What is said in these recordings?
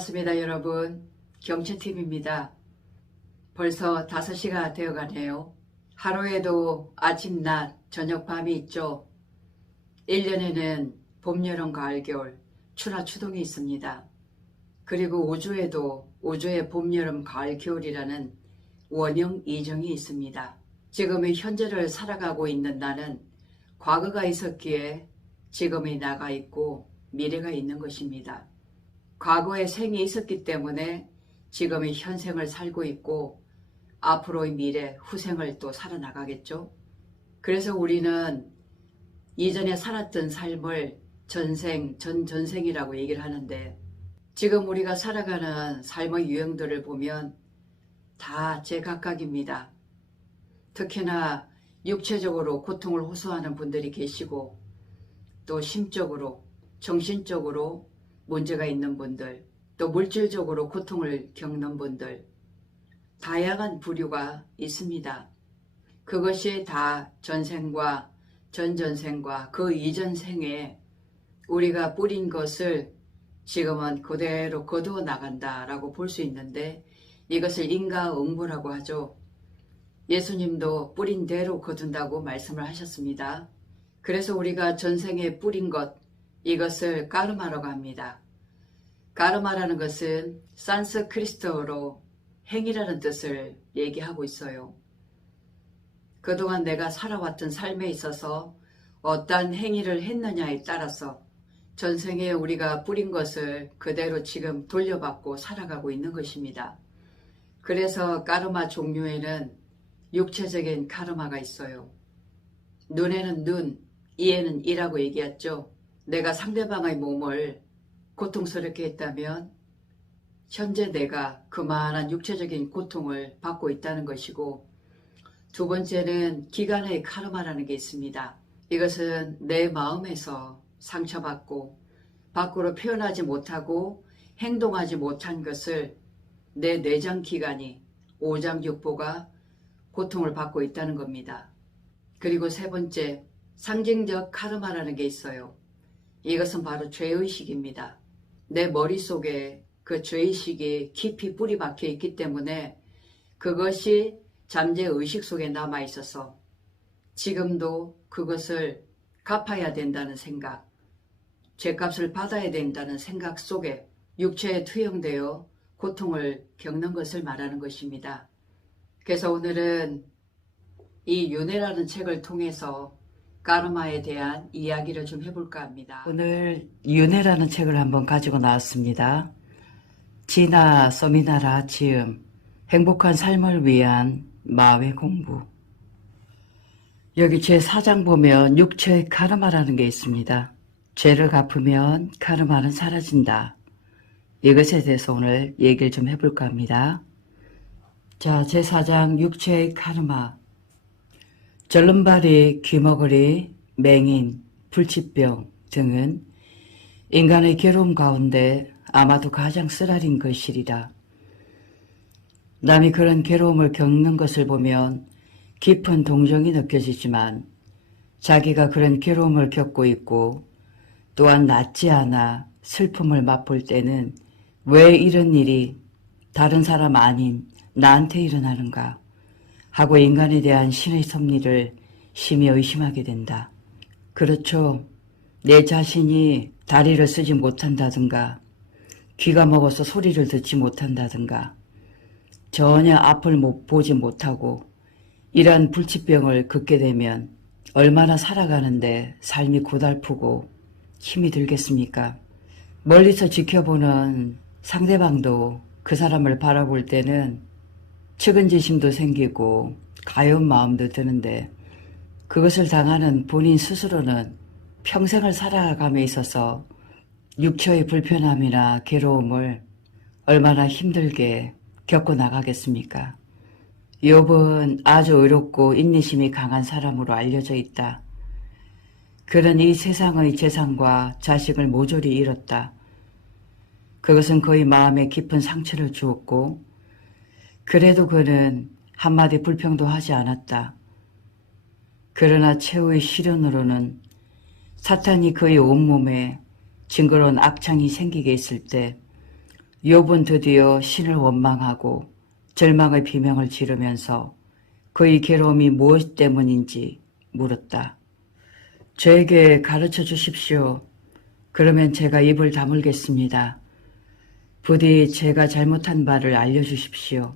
반갑습니다, 여러분. 경채TV입니다. 벌써 5시가 되어가네요. 하루에도 아침, 낮, 저녁, 밤이 있죠. 1년에는 봄, 여름, 가을, 겨울, 추나 추동이 있습니다. 그리고 우주에도 우주의 봄, 여름, 가을, 겨울이라는 원형 이정이 있습니다. 지금의 현재를 살아가고 있는 나는 과거가 있었기에 지금의 나가 있고 미래가 있는 것입니다. 과거의 생이 있었기 때문에 지금의 현생을 살고 있고 앞으로의 미래, 후생을 또 살아나가겠죠. 그래서 우리는 이전에 살았던 삶을 전생, 전전생이라고 얘기를 하는데 지금 우리가 살아가는 삶의 유형들을 보면 다 제각각입니다. 특히나 육체적으로 고통을 호소하는 분들이 계시고 또 심적으로, 정신적으로 문제가 있는 분들, 또 물질적으로 고통을 겪는 분들, 다양한 부류가 있습니다. 그것이 다 전생과 전전생과 그 이전 생에 우리가 뿌린 것을 지금은 그대로 거두어 나간다라고 볼 수 있는데 이것을 인과응보라고 하죠. 예수님도 뿌린 대로 거둔다고 말씀을 하셨습니다. 그래서 우리가 전생에 뿌린 것, 이것을 까르마라고 합니다. 까르마라는 것은 산스크리트어로 행위라는 뜻을 얘기하고 있어요. 그동안 내가 살아왔던 삶에 있어서 어떠한 행위를 했느냐에 따라서 전생에 우리가 뿌린 것을 그대로 지금 돌려받고 살아가고 있는 것입니다. 그래서 까르마 종류에는 육체적인 카르마가 있어요. 눈에는 눈, 이에는 이라고 얘기했죠. 내가 상대방의 몸을 고통스럽게 했다면 현재 내가 그만한 육체적인 고통을 받고 있다는 것이고, 두 번째는 기간의 카르마라는 게 있습니다. 이것은 내 마음에서 상처받고 밖으로 표현하지 못하고 행동하지 못한 것을 내 내장 기관이 오장육부가 고통을 받고 있다는 겁니다. 그리고 세 번째, 상징적 카르마라는 게 있어요. 이것은 바로 죄의식입니다. 내 머릿속에 그 죄의식이 깊이 뿌리 박혀 있기 때문에 그것이 잠재의식 속에 남아 있어서 지금도 그것을 갚아야 된다는 생각, 죄값을 받아야 된다는 생각 속에 육체에 투영되어 고통을 겪는 것을 말하는 것입니다. 그래서 오늘은 이 윤회라는 책을 통해서 까르마에 대한 이야기를 좀 해볼까 합니다. 오늘 윤회라는 책을 한번 가지고 나왔습니다. 지나 서미나라 지음, 행복한 삶을 위한 마음의 공부. 여기 제4장 보면 육체의 카르마라는 게 있습니다. 죄를 갚으면 카르마는 사라진다. 이것에 대해서 오늘 얘기를 좀 해볼까 합니다. 자, 제4장 육체의 카르마. 절름발이, 귀머거리, 맹인, 불치병 등은 인간의 괴로움 가운데 아마도 가장 쓰라린 것이리라. 남이 그런 괴로움을 겪는 것을 보면 깊은 동정이 느껴지지만 자기가 그런 괴로움을 겪고 있고 또한 낫지 않아 슬픔을 맛볼 때는 왜 이런 일이 다른 사람 아닌 나한테 일어나는가 하고 인간에 대한 신의 섭리를 심히 의심하게 된다. 그렇죠. 내 자신이 다리를 쓰지 못한다든가 귀가 먹어서 소리를 듣지 못한다든가 전혀 앞을 보지 못하고 이러한 불치병을 겪게 되면 얼마나 살아가는데 삶이 고달프고 힘이 들겠습니까? 멀리서 지켜보는 상대방도 그 사람을 바라볼 때는 측은지심도 생기고 가여운 마음도 드는데 그것을 당하는 본인 스스로는 평생을 살아감에 있어서 육체의 불편함이나 괴로움을 얼마나 힘들게 겪고 나가겠습니까? 욥은 아주 의롭고 인내심이 강한 사람으로 알려져 있다. 그는 이 세상의 재산과 자식을 모조리 잃었다. 그것은 그의 마음에 깊은 상처를 주었고 그래도 그는 한마디 불평도 하지 않았다. 그러나 최후의 시련으로는 사탄이 그의 온몸에 징그러운 악창이 생기게 했을 때 욥은 드디어 신을 원망하고 절망의 비명을 지르면서 그의 괴로움이 무엇 때문인지 물었다. 저에게 가르쳐 주십시오. 그러면 제가 입을 다물겠습니다. 부디 제가 잘못한 바를 알려주십시오.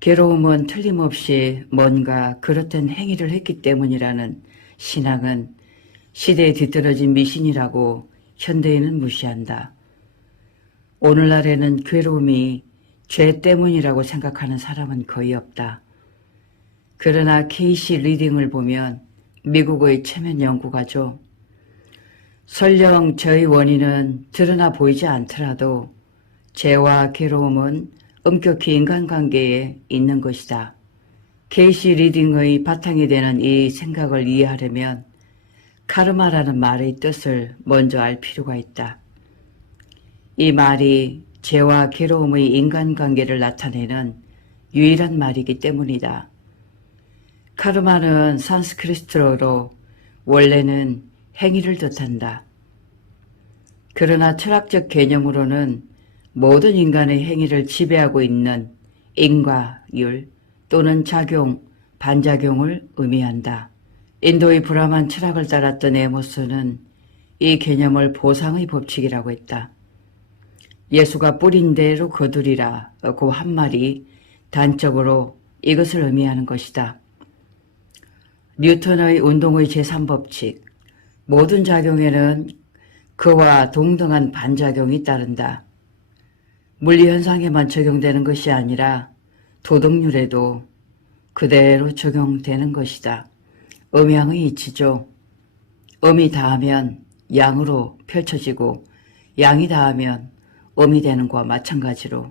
괴로움은 틀림없이 뭔가 그릇된 행위를 했기 때문이라는 신앙은 시대에 뒤떨어진 미신이라고 현대인은 무시한다. 오늘날에는 괴로움이 죄 때문이라고 생각하는 사람은 거의 없다. 그러나 케이시 리딩을 보면 미국의 체면 연구가죠. 설령 저의 원인은 드러나 보이지 않더라도 죄와 괴로움은 엄격히 인간관계에 있는 것이다. 케이시 리딩의 바탕이 되는 이 생각을 이해하려면 카르마라는 말의 뜻을 먼저 알 필요가 있다. 이 말이 죄와 괴로움의 인간관계를 나타내는 유일한 말이기 때문이다. 카르마는 산스크리트어로 원래는 행위를 뜻한다. 그러나 철학적 개념으로는 모든 인간의 행위를 지배하고 있는 인과율 또는 작용, 반작용을 의미한다. 인도의 브라만 철학을 따랐던 에모스는 이 개념을 보상의 법칙이라고 했다. 예수가 뿌린 대로 거두리라 그 한 말이 단적으로 이것을 의미하는 것이다. 뉴턴의 운동의 제3법칙, 모든 작용에는 그와 동등한 반작용이 따른다. 물리현상에만 적용되는 것이 아니라 도덕률에도 그대로 적용되는 것이다. 음양의 이치죠. 음이 닿으면 양으로 펼쳐지고 양이 닿으면 음이 되는 것과 마찬가지로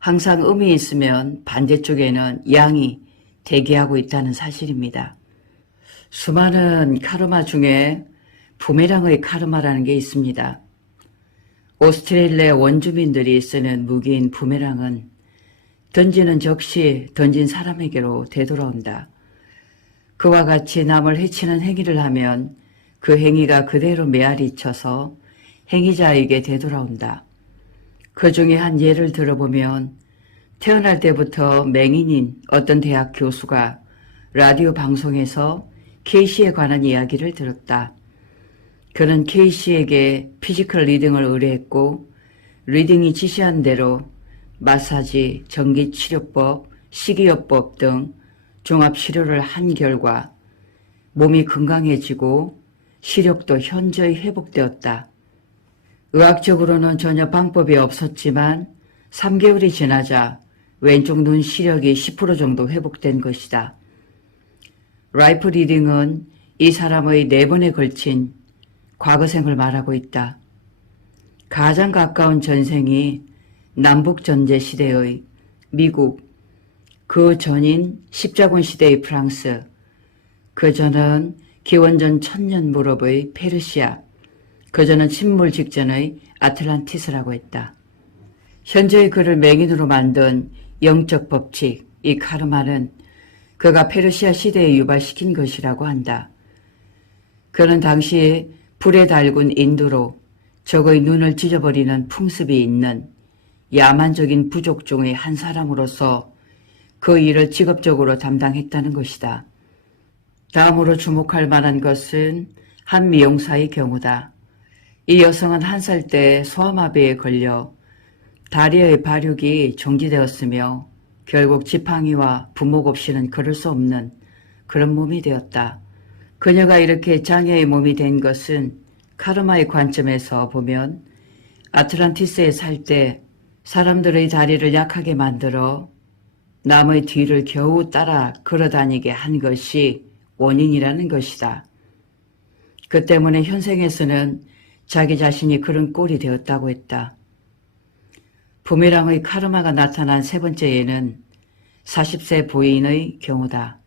항상 음이 있으면 반대쪽에는 양이 대기하고 있다는 사실입니다. 수많은 카르마 중에 부메랑의 카르마라는 게 있습니다. 오스트레일리아 원주민들이 쓰는 무기인 부메랑은 던지는 적시 던진 사람에게로 되돌아온다. 그와 같이 남을 해치는 행위를 하면 그 행위가 그대로 메아리 쳐서 행위자에게 되돌아온다. 그 중에 한 예를 들어보면 태어날 때부터 맹인인 어떤 대학 교수가 라디오 방송에서 케이시에 관한 이야기를 들었다. 그는 케이시에게 피지컬 리딩을 의뢰했고 리딩이 지시한 대로 마사지, 전기치료법, 식이요법 등 종합치료를 한 결과 몸이 건강해지고 시력도 현저히 회복되었다. 의학적으로는 전혀 방법이 없었지만 3개월이 지나자 왼쪽 눈 시력이 10% 정도 회복된 것이다. 라이프 리딩은 이 사람의 4번에 걸친 과거생을 말하고 있다. 가장 가까운 전생이 남북전제 시대의 미국, 그 전인 십자군 시대의 프랑스, 그 전은 기원전 1000년 무렵의 페르시아, 그 전은 침몰 직전의 아틀란티스라고 했다. 현재의 그를 맹인으로 만든 영적 법칙, 이 카르마는 그가 페르시아 시대에 유발시킨 것이라고 한다. 그는 당시 불에 달군 인두로 적의 눈을 찢어버리는 풍습이 있는 야만적인 부족 중의 한 사람으로서 그 일을 직업적으로 담당했다는 것이다. 다음으로 주목할 만한 것은 한 미용사의 경우다. 이 여성은 1살 때 소아마비에 걸려 다리의 발육이 정지되었으며 결국 지팡이와 부목 없이는 걸을 수 없는 그런 몸이 되었다. 그녀가 이렇게 장애의 몸이 된 것은 카르마의 관점에서 보면 아틀란티스에 살 때 사람들의 다리를 약하게 만들어 남의 뒤를 겨우 따라 걸어다니게 한 것이 원인이라는 것이다. 그 때문에 현생에서는 자기 자신이 그런 꼴이 되었다고 했다. 부메랑의 카르마가 나타난 3번째 예는 40세 부인의 경우다.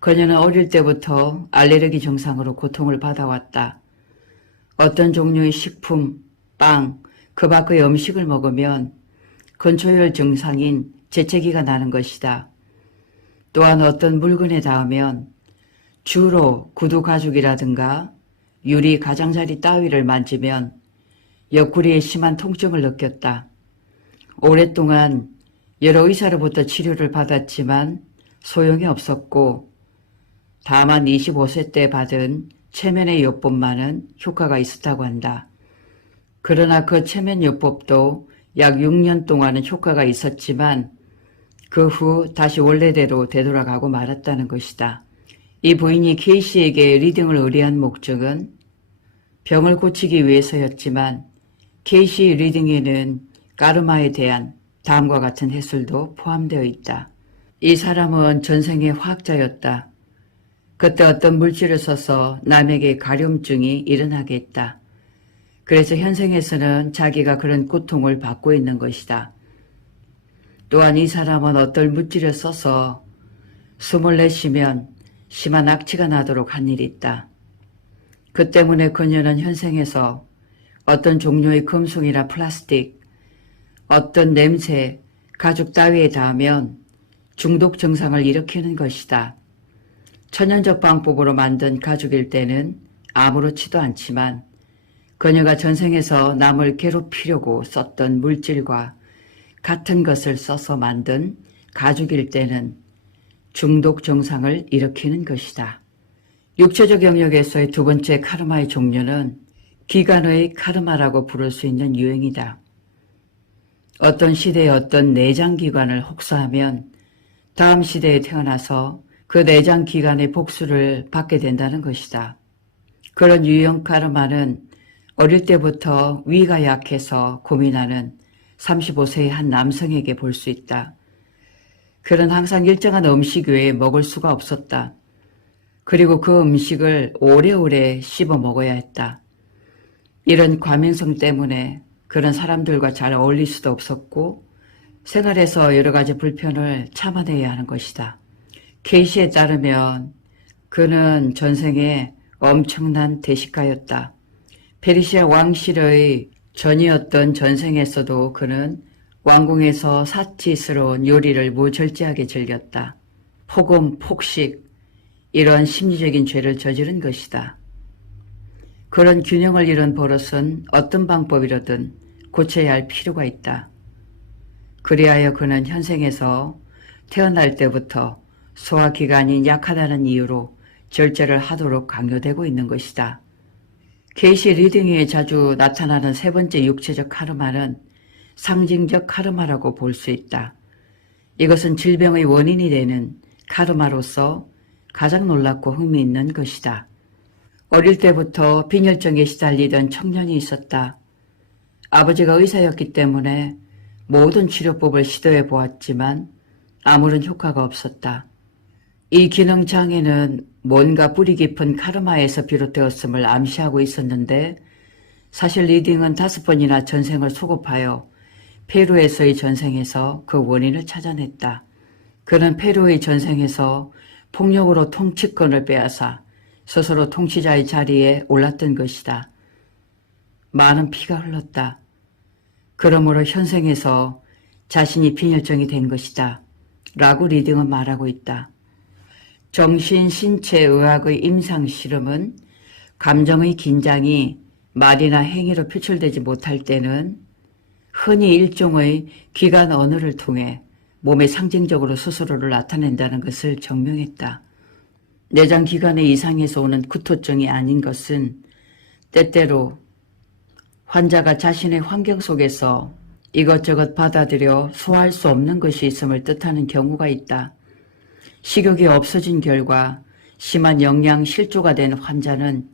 그녀는 어릴 때부터 알레르기 증상으로 고통을 받아왔다. 어떤 종류의 식품, 빵, 그 밖의 음식을 먹으면 건초열 증상인 재채기가 나는 것이다. 또한 어떤 물건에 닿으면 주로 구두 가죽이라든가 유리 가장자리 따위를 만지면 옆구리에 심한 통증을 느꼈다. 오랫동안 여러 의사로부터 치료를 받았지만 소용이 없었고 다만 25세 때 받은 최면의 요법만은 효과가 있었다고 한다. 그러나 그 최면 요법도 약 6년 동안은 효과가 있었지만 그 후 다시 원래대로 되돌아가고 말았다는 것이다. 이 부인이 K씨에게 리딩을 의뢰한 목적은 병을 고치기 위해서였지만 K씨 리딩에는 까르마에 대한 다음과 같은 해설도 포함되어 있다. 이 사람은 전생의 화학자였다. 그때 어떤 물질을 써서 남에게 가려움증이 일어나게 했다. 그래서 현생에서는 자기가 그런 고통을 받고 있는 것이다. 또한 이 사람은 어떤 물질을 써서 숨을 내쉬면 심한 악취가 나도록 한 일이 있다. 그 때문에 그녀는 현생에서 어떤 종류의 금속이나 플라스틱, 어떤 냄새, 가죽 따위에 닿으면 중독 증상을 일으키는 것이다. 천연적 방법으로 만든 가죽일 때는 아무렇지도 않지만 그녀가 전생에서 남을 괴롭히려고 썼던 물질과 같은 것을 써서 만든 가죽일 때는 중독 증상을 일으키는 것이다. 육체적 영역에서의 두 번째 카르마의 종류는 기간의 카르마라고 부를 수 있는 유행이다. 어떤 시대의 어떤 내장기관을 혹사하면 다음 시대에 태어나서 그 내장기관의 복수를 받게 된다는 것이다. 그런 유형 카르마는 어릴 때부터 위가 약해서 고민하는 35세의 한 남성에게 볼 수 있다. 그는 항상 일정한 음식 외에 먹을 수가 없었다. 그리고 그 음식을 오래오래 씹어 먹어야 했다. 이런 과민성 때문에 그런 사람들과 잘 어울릴 수도 없었고 생활에서 여러 가지 불편을 참아내야 하는 것이다. K씨에 따르면 그는 전생에 엄청난 대식가였다. 페르시아 왕실의 전이었던 전생에서도 그는 왕궁에서 사치스러운 요리를 무절제하게 즐겼다. 폭음, 폭식, 이러한 심리적인 죄를 저지른 것이다. 그런 균형을 잃은 버릇은 어떤 방법이라든 고쳐야 할 필요가 있다. 그리하여 그는 현생에서 태어날 때부터 소화기관이 약하다는 이유로 절제를 하도록 강요되고 있는 것이다. K씨 리딩에 자주 나타나는 세 번째 육체적 카르마는 상징적 카르마라고 볼 수 있다. 이것은 질병의 원인이 되는 카르마로서 가장 놀랍고 흥미있는 것이다. 어릴 때부터 빈혈증에 시달리던 청년이 있었다. 아버지가 의사였기 때문에 모든 치료법을 시도해 보았지만 아무런 효과가 없었다. 이 기능장애는 뭔가 뿌리 깊은 카르마에서 비롯되었음을 암시하고 있었는데 사실 리딩은 5번이나 전생을 소급하여 페루에서의 전생에서 그 원인을 찾아냈다. 그는 페루의 전생에서 폭력으로 통치권을 빼앗아 스스로 통치자의 자리에 올랐던 것이다. 많은 피가 흘렀다. 그러므로 현생에서 자신이 빈혈증이 된 것이다. 라고 리딩은 말하고 있다. 정신신체의학의 임상실험은 감정의 긴장이 말이나 행위로 표출되지 못할 때는 흔히 일종의 기관 언어를 통해 몸에 상징적으로 스스로를 나타낸다는 것을 증명했다. 내장기관의 이상에서 오는 구토증이 아닌 것은 때때로 환자가 자신의 환경 속에서 이것저것 받아들여 소화할 수 없는 것이 있음을 뜻하는 경우가 있다. 식욕이 없어진 결과 심한 영양 실조가 된 환자는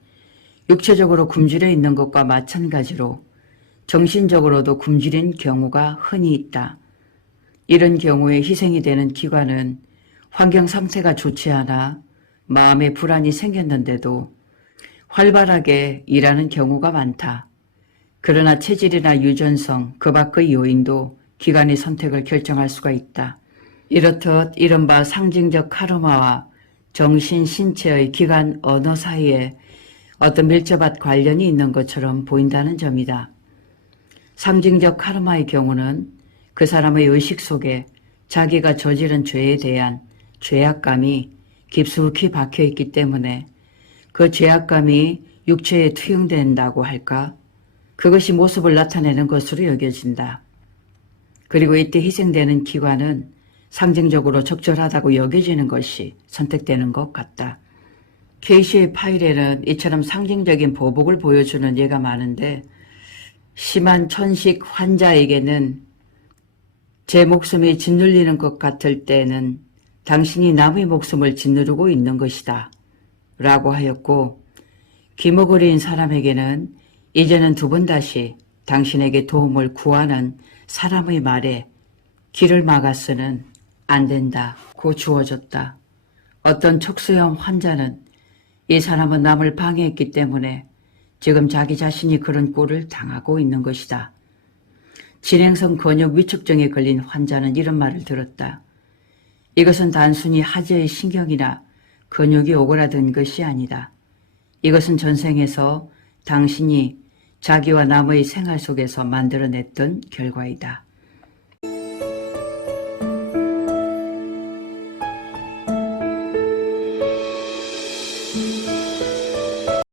육체적으로 굶주려 있는 것과 마찬가지로 정신적으로도 굶주린 경우가 흔히 있다. 이런 경우에 희생이 되는 기관은 환경 상태가 좋지 않아 마음에 불안이 생겼는데도 활발하게 일하는 경우가 많다. 그러나 체질이나 유전성, 그 밖의 요인도 기관의 선택을 결정할 수가 있다. 이렇듯 이른바 상징적 카르마와 정신, 신체의 기관 언어 사이에 어떤 밀접한 관련이 있는 것처럼 보인다는 점이다. 상징적 카르마의 경우는 그 사람의 의식 속에 자기가 저지른 죄에 대한 죄악감이 깊숙이 박혀있기 때문에 그 죄악감이 육체에 투영된다고 할까? 그것이 모습을 나타내는 것으로 여겨진다. 그리고 이때 희생되는 기관은 상징적으로 적절하다고 여겨지는 것이 선택되는 것 같다. 케이시의 파일에는 이처럼 상징적인 보복을 보여주는 예가 많은데 심한 천식 환자에게는 제 목숨이 짓눌리는 것 같을 때는 당신이 남의 목숨을 짓누르고 있는 것이다 라고 하였고, 기목을인 사람에게는 이제는 두 번 다시 당신에게 도움을 구하는 사람의 말에 길을 막아서는 안 된다고 주어졌다. 어떤 척수염 환자는 이 사람은 남을 방해했기 때문에 지금 자기 자신이 그런 꼴을 당하고 있는 것이다. 진행성 근육 위축증에 걸린 환자는 이런 말을 들었다. 이것은 단순히 하지의 신경이나 근육이 오그라든 것이 아니다. 이것은 전생에서 당신이 자기와 남의 생활 속에서 만들어냈던 결과이다.